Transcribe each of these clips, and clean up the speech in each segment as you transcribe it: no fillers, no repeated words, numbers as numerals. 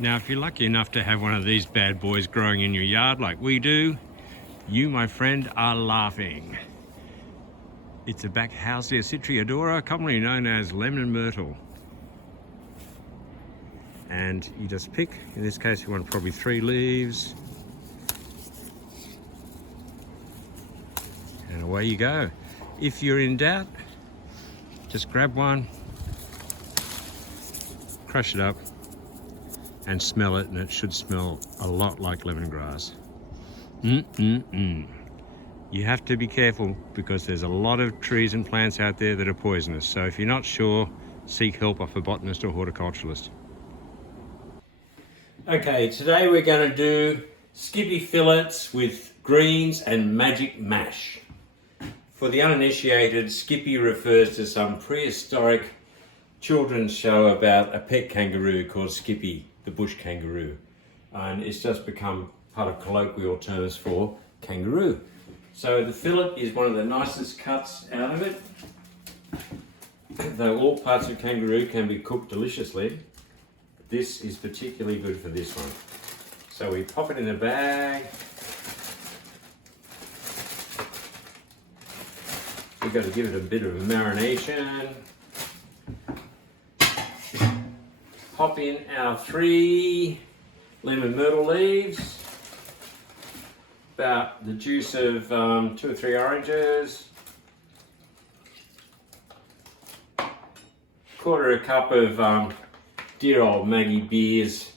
Now, if you're lucky enough to have one of these bad boys growing in your yard like we do, you, my friend, are laughing. It's a Backhousia citriodora, commonly known as lemon myrtle. And you just pick, in this case you want probably 3 leaves. And away you go. If you're in doubt, just grab one, crush it up, and smell it, and it should smell a lot like lemongrass. You have to be careful because there's a lot of trees and plants out there that are poisonous. So if you're not sure, seek help off a botanist or horticulturalist. Okay, today we're going to do Skippy fillets with greens and magic mash. For the uninitiated, Skippy refers to some prehistoric children's show about a pet kangaroo called Skippy, the bush kangaroo. And it's just become part of colloquial terms for kangaroo. So the fillet is one of the nicest cuts out of it. Though all parts of kangaroo can be cooked deliciously, this is particularly good for this one. So we pop it in a bag. We've got to give it a bit of a marination. Pop in our 3 lemon myrtle leaves, about the juice of 2 or 3 oranges, 1/4 cup of dear old Maggie Beers,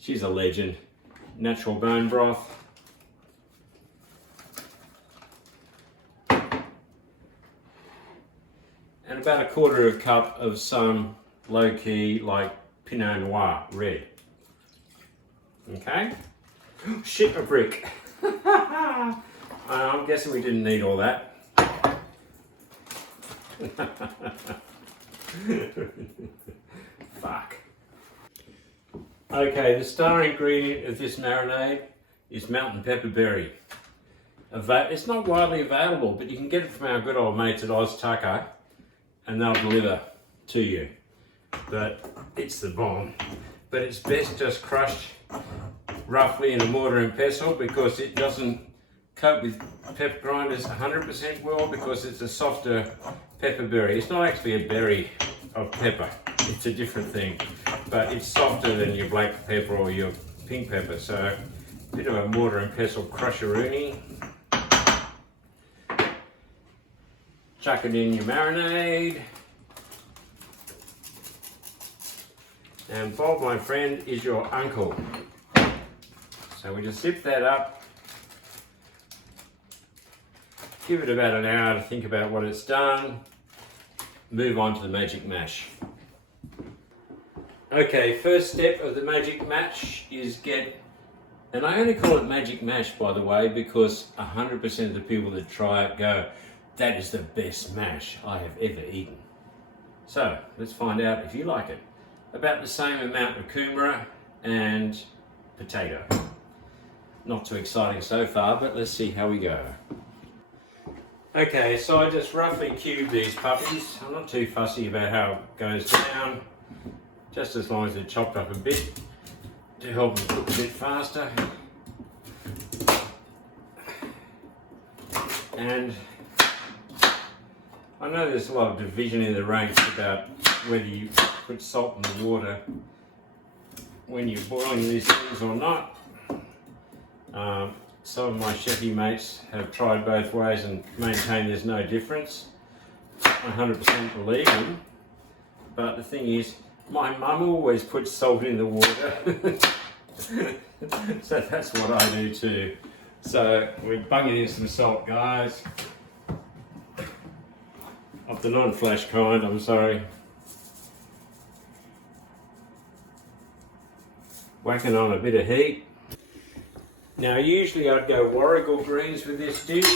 she's a legend, natural bone broth, and about 1/4 cup of some low-key like Pinot Noir red. Okay? Shit, a brick. I'm guessing we didn't need all that. Fuck. Okay, the star ingredient of this marinade is Mountain Pepperberry. It's not widely available, but you can get it from our good old mates at Oz Tucker, and they'll deliver to you. But it's the bomb. But it's best just crushed roughly in a mortar and pestle because it doesn't cope with pepper grinders 100% well because it's a softer pepperberry. It's not actually a berry of pepper, it's a different thing, but it's softer than your black pepper or your pink pepper. So a bit of a mortar and pestle crusheroonie. Chuck it in your marinade. And Bob, my friend, is your uncle. So we just zip that up. Give it about an hour to think about what it's done. Move on to the magic mash. Okay, first step of the magic mash is and I only call it magic mash, by the way, because 100% of the people that try it go, that is the best mash I have ever eaten. So let's find out if you like it. About the same amount of kumera and potato. Not too exciting so far, but let's see how we go. Okay, so I just roughly cube these puppies. I'm not too fussy about how it goes down, just as long as they're chopped up a bit to help them cook a bit faster. And I know there's a lot of division in the ranks about whether you put salt in the water when you're boiling these things or not. Some of my chefy mates have tried both ways and maintain there's no difference. I 100% believe them, but the thing is, my mum always puts salt in the water, so that's what I do too. So we're bunging in some salt, guys, of the non-flash kind, I'm sorry. Whacking on a bit of heat. Now usually I'd go warrigal greens with this dish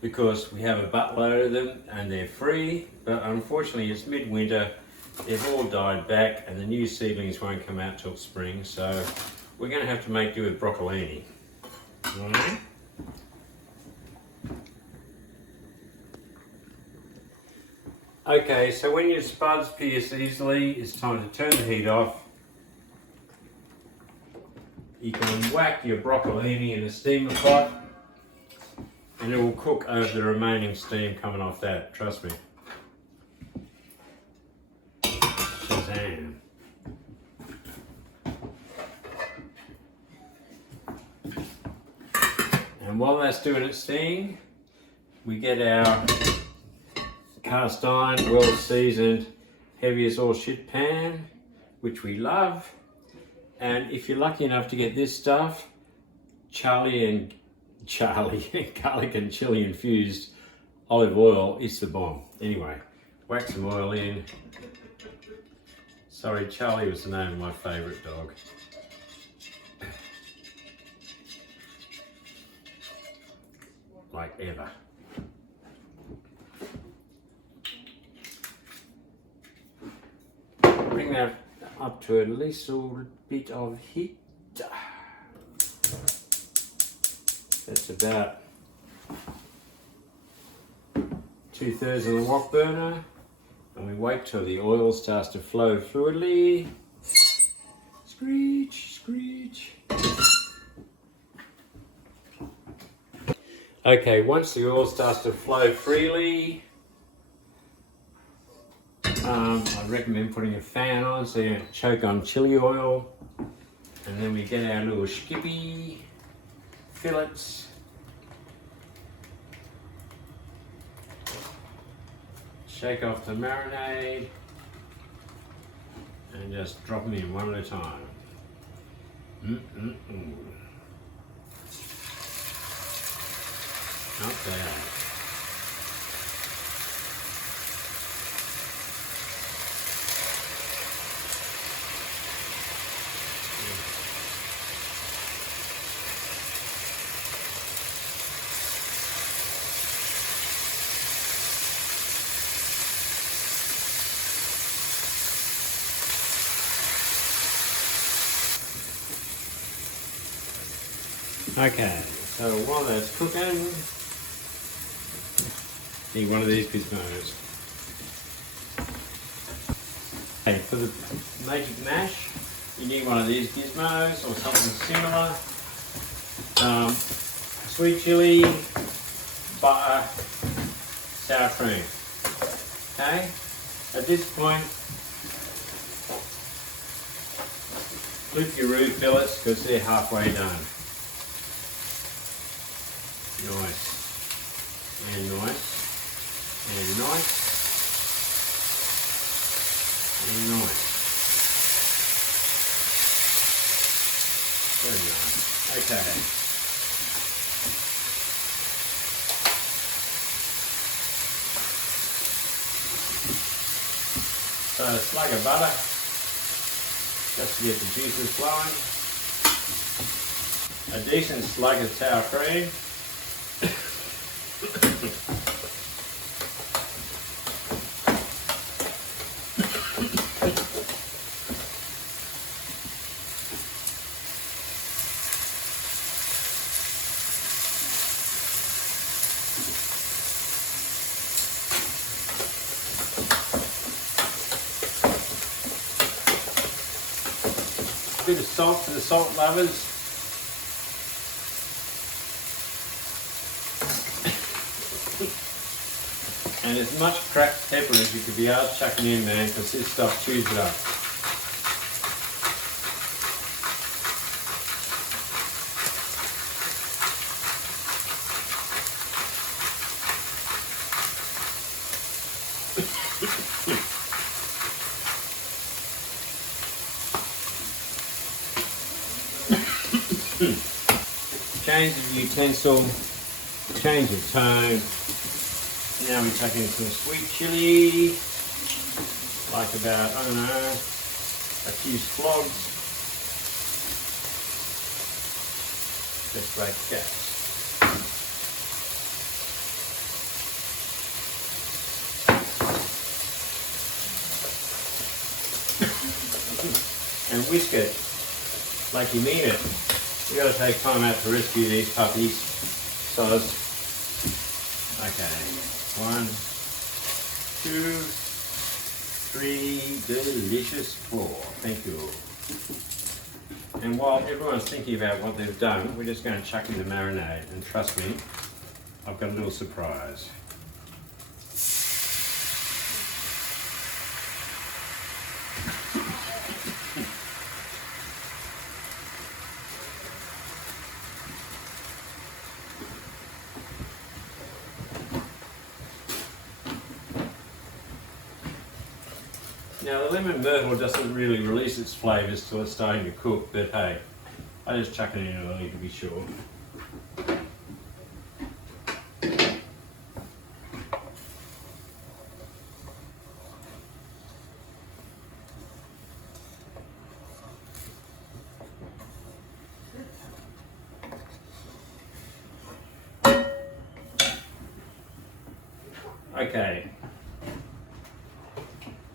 because we have a buttload of them and they're free, but unfortunately it's midwinter, they've all died back and the new seedlings won't come out till spring, so we're going to have to make do with broccolini. Alright? Okay, so when your spuds pierce easily, it's time to turn the heat off and whack your broccolini in a steamer pot, and it will cook over the remaining steam coming off that, trust me. Shazam. And while that's doing its thing, we get our cast iron, well seasoned, heavy as all shit pan, which we love. And if you're lucky enough to get this stuff, garlic and chili infused olive oil is the bomb. Anyway, whack some oil in. Sorry, Charlie was the name of my favourite dog. Like ever. Bring that up to at least a little bit of heat. That's about 2/3 of the wok burner, and we wait till the oil starts to flow fluidly. Screech, screech. Okay, once the oil starts to flow freely, I'd recommend putting a fan on so you don't choke on chili oil. And then we get our little Skippy fillets. Shake off the marinade and just drop them in one at a time. Not bad. Okay, so while that's cooking, need one of these gizmos. Okay, for the magic mash, you need one of these gizmos or something similar. Sweet chili, butter, sour cream. Okay, at this point, flip your roux fillets because they're halfway done. Nice, and nice, and nice, and nice. Very nice. Okay. So a slug of butter, just to get the juices flowing. A decent slug of sour cream. A bit of salt for the salt lovers. And as much cracked pepper as you could be asked chucking in, man, because this stuff chews it up. Change of utensil, change of tone. Now we chuck in some sweet chili, like about, I don't know, a few cloves, just like that. And whisk it like you mean it. You got to take time out to rescue these puppies. Soz. Okay. 1, 2, 3, delicious 4. Thank you. And while everyone's thinking about what they've done, we're just going to chuck in the marinade. And trust me, I've got a little surprise. Now the lemon myrtle doesn't really release its flavours till it's starting to cook, but hey, I just chuck it in early to be sure. Okay.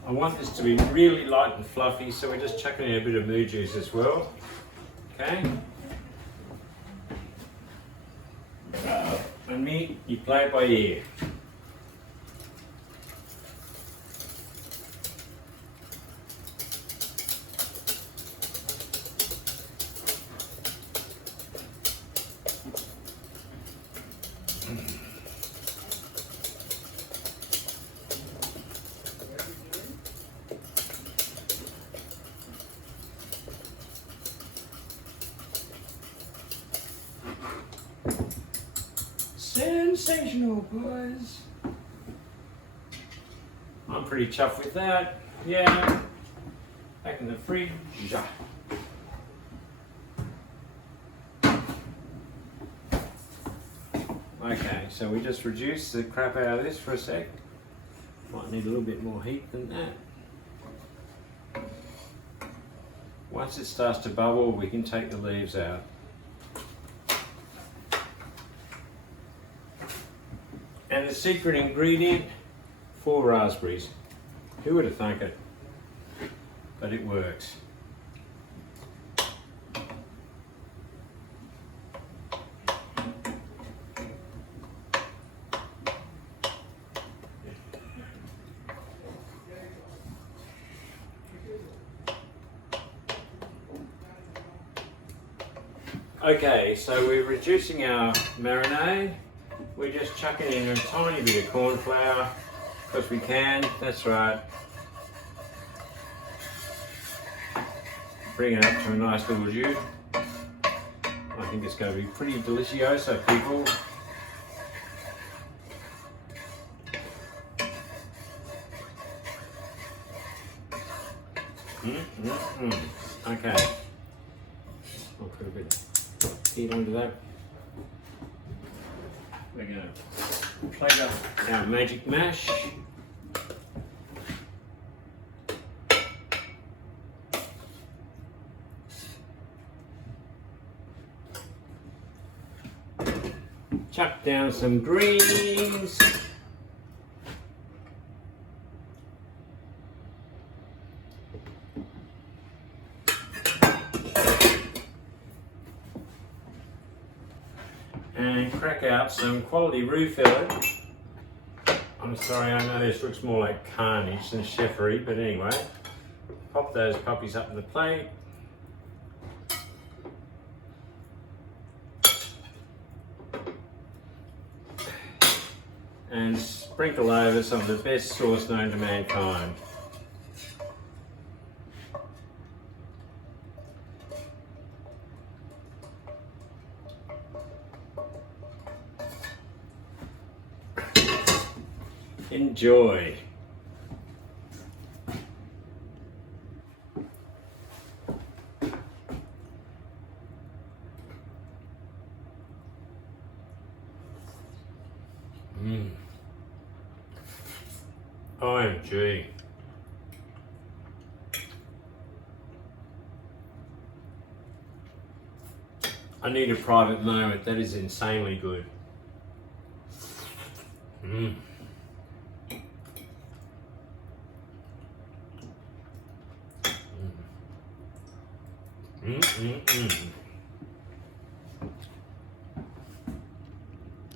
I want this to be really light and fluffy, so we're just chucking in a bit of moo juice as well. Okay? And me, you play it by ear. Sensational, boys. I'm pretty chuffed with that. Yeah. Back in the fridge. Okay, so we just reduce the crap out of this for a sec. Might need a little bit more heat than that. Once it starts to bubble, we can take the leaves out. And the secret ingredient, 4 raspberries. Who would have thunk it? But it works. Okay, so we're reducing our marinade. We're just chucking in a tiny bit of corn flour, because we can, that's right. Bring it up to a nice little jus. I think it's going to be pretty delicioso, people. Okay. I'll put a bit of heat onto that. We're going to plate up our magic mash. Chuck down some greens. And crack out some quality roux fillet. I'm sorry, I know this looks more like carnage than cheffery, but anyway, pop those puppies up in the plate. And sprinkle over some of the best sauce known to mankind. Enjoy. OMG. I need a private moment. That is insanely good.